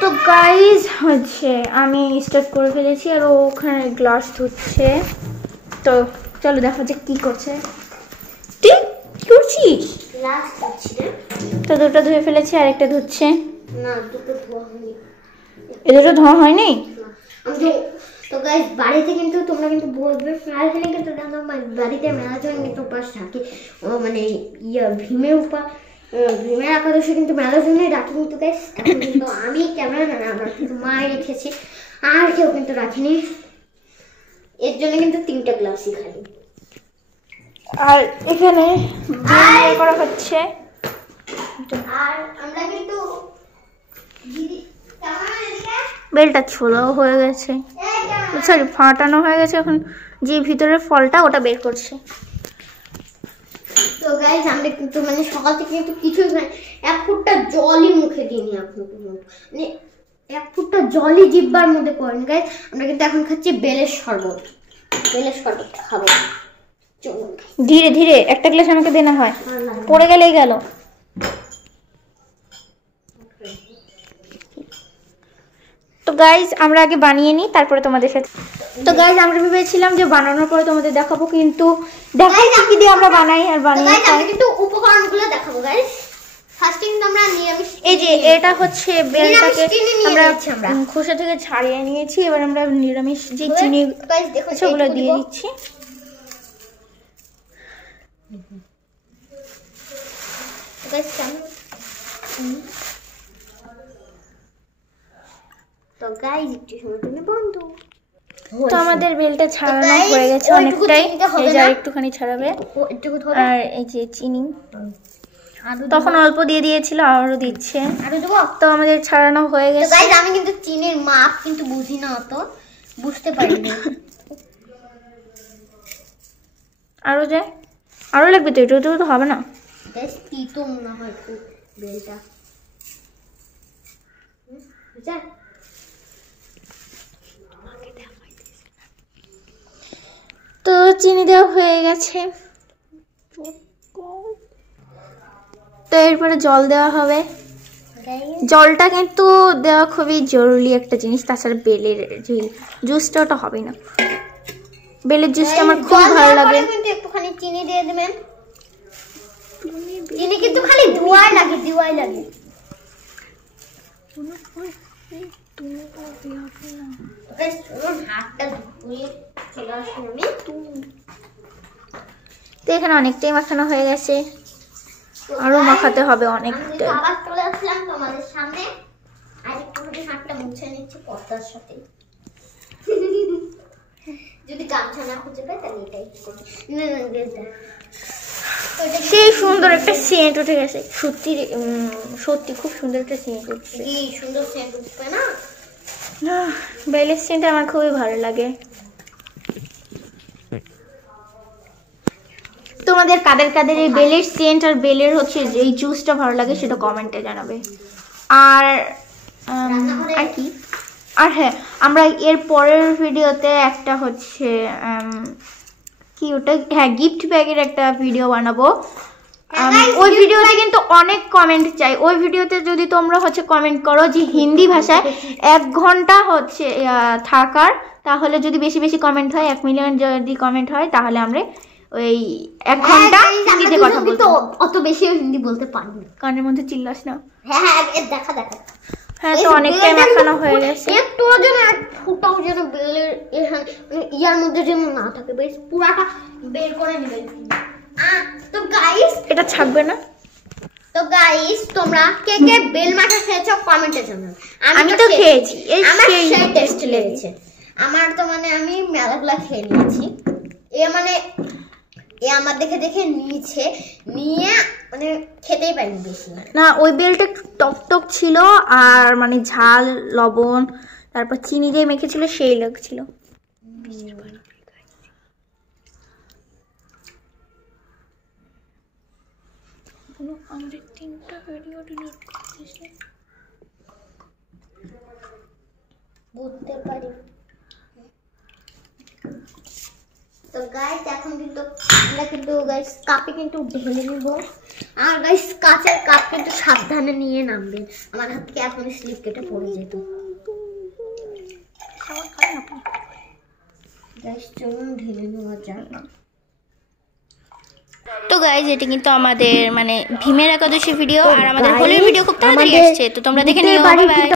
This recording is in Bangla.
তো গাইস হচ্ছে আমি স্টার্ট করে ফেলেছি আর ও ওখানে গ্লাস ধুচ্ছে। তো চলো দেখা যাক কি করছে। তুই কি করছিস? গ্লাস ধুচ্ছি রে। তো দুটো ধুয়ে ফেলেছি আর একটা ধুচ্ছে। না দুটো ধোয়া হয়নি। এই দুটো ধোয়া হয়নি? তো গাইস বাড়িতে কিন্তু তোমরা কিন্তু বলবে ফ্রাইডে কিন্তু বাড়িতে মেলাজন কিন্তু উপাস থাকে মানে ভীমের একাদশী কিন্তু মেলার জন্যই রাখি কিন্তু গাইস। এখন কিন্তু আমি ক্যামেরা না আমরা কিন্তু মায় রেখেছি আর কেউ কিন্তু রাখিনি, এর জন্য কিন্তু 3টা গ্লাসই খালি। আর এখানে বিয়ে করা হচ্ছে আর আমরা কিন্তু বেলটা ছোলাও হয়ে গেছে, সরি ফাটানো হয়ে গেছে। এখন যে ভিতরের ফলটা ওটা বের করছে। তো গাইস আমরা কিন্তু মানে সকাল থেকে কিন্তু কিছুই খাই, 1 ফুটটা জলই মুখে দিইনি এখন পর্যন্ত, মানে 1 ফুটটা জলই জিহ্বার মধ্যে পড়েনি গাইস। আমরা কিন্তু এখন খাচ্ছি বেলের শরবত। বেলের শরবত খাবো, চলুন ধীরে ধীরে একটা গ্লাস আমাকে দেনা হয়, পড়ে গেলেই গেল। তো গাইজ আমরা আগে বানিয়ে নিই তারপরে তোমাদের সাথে। তো গাইজ আমরা ভেবেছিলাম যে বানানোর পরে তোমাদের দেখাবো, কিন্তু দেখাই কি দিয়ে আমরা বানাই আর বানিয়ে খাই। কিন্তু উপকরণগুলো দেখাবো গাইজ। ফার্স্টে কিন্তু আমরা নিরামিষ, এই যে এটা হচ্ছে বেলটাকে আমরা খোসা থেকে ছাড়িয়ে নিয়েছি। এবার আমরা নিরামিষ যে চিনি সেগুলো দিয়ে দিচ্ছি। তো গাইস একটু সময় তুমি বন্ধ। তো আমাদের বেলটা ছাড়ানো হয়ে গেছে অনেকটাই, এই যে একটুখানি ছাড়াবে। আর এই যে চিনি তখন অল্প দিয়ে দিয়েছিল, আরো দিচ্ছে। তো আমাদের ছাড়ানো হয়ে গেছে। গাইস আমি কিন্তু চিনির মাপ কিন্তু বুঝি না, অত বুঝতে পারিনি। আরো যে আরো লাগবে তো, এটা তো হবে না গাইস। তিতো মনে হয় খুব বেলটা, বুঝা? তো চিনি দেওয়া হয়ে গেছে, তো এরপরে জল দেওয়া হবে। জলটা কিন্তু দেওয়া খুবই জরুরি একটা জিনিস, তাছাড়া বেলের যে জুসটা ওটা হবে না। বেলের জুসটা আমার খুব ভালো লাগে। কিন্তু একটুখানি চিনি দিয়ে দিবেন। চিনি কিন্তু খালি ধোয়াই লাগে, দিওয়াই লাগে। তো এখানে অনেকটাই মাখানো হয়ে গেছে, আরো মাখাতে হবে অনেকটা। আবার চলে আসলাম তোমাদের সামনে, আর একটু হাতটা মুছে নিচ্ছি পর্দার সাথে। যদি গামছা না খুঁজে পাই তাহলে এটাই করি। সেই সুন্দর একটা সেন্ট উঠে গেছে, সত্যি সত্যি খুব সুন্দর একটা সেন্ট উঠছে। কি সুন্দর সেন্ট উঠবে না? বেলের সেন্ট আমার খুবই ভালো লাগে। তোমাদের কাদের কাদের এই বেলের সেন্ট আর বেলের হচ্ছে এই জুসটা ভালো লাগে সেটা কমেন্টে জানাবে। আর আর কি, আর হ্যাঁ আমরা এর পরের ভিডিওতে একটা হচ্ছে কি ওটা, হ্যাঁ গিফট ব্যাগের একটা ভিডিও বানাবো। ওই ভিডিওতে কিন্তু অনেক কমেন্ট চাই। ওই ভিডিওতে যদি তোমরা হচ্ছে কমেন্ট করো যে হিন্দি ভাষায় 1 ঘন্টা হচ্ছে থাকার, তাহলে যদি বেশি বেশি কমেন্ট হয়, 1 মিলিয়ন যদি কমেন্ট হয়, তাহলে আমরা ওই 1 ঘন্টা হিন্দিতে কথা বলবো। অত বেশি হিন্দি বলতে পারি না, কানের মধ্যে চিল্লাস না। হ্যাঁ হ্যাঁ দেখা দেখা। হ্যাঁ তো অনেকটাই মাখানো হয়ে গেছে। একটু যেন এক ফুটাও যেন বেলের ইয়ার মধ্যে যেন না থাকে, বেশ পুরাটা বের করে নেবেন। তো গাইস এটা ছাড়বে না। তো গাইস তোমরা কে কে বেল মাখা খেয়েছো কমেন্টে জানাও। আমি তো খেয়েছি, আমার সেই টেস্ট লেগেছে। আমার তো মানে আমি মেলাগুলা খেয়ে নিয়েছি। আমার দেখে দেখে নিয়েছে, নিয়ে মানে খেতেই পারিনি বেশি না। ওই বেলটা একটু টক টক ছিল, আর মানে ঝাল লবণ তারপর চিনি দিয়ে মেখেছিল, সেই লাগছিল। আমাদের 3টা ভিডিও ডিলিট করতেছি বুঝতে পারি। তো গাইস এখন কিন্তু আমরা কিন্তু গাইস কাপে কিন্তু ঢেলে নিব। আর গাইস কাঁচের কাপ কিন্তু সাবধানে নিয়ে নামবেন, আমার হাত থেকে এখন স্লিপ কেটে পড়ে যেত। গাইস চলুন ঢেলে নেওয়া যাক। তো গাইজ এটা কিন্তু আমাদের মানে ভীমের একাদশী ভিডিও, আর আমাদের হোলির ভিডিও খুব তাড়াতাড়ি আসছে, তো তোমরা দেখে নিও। Bye bye.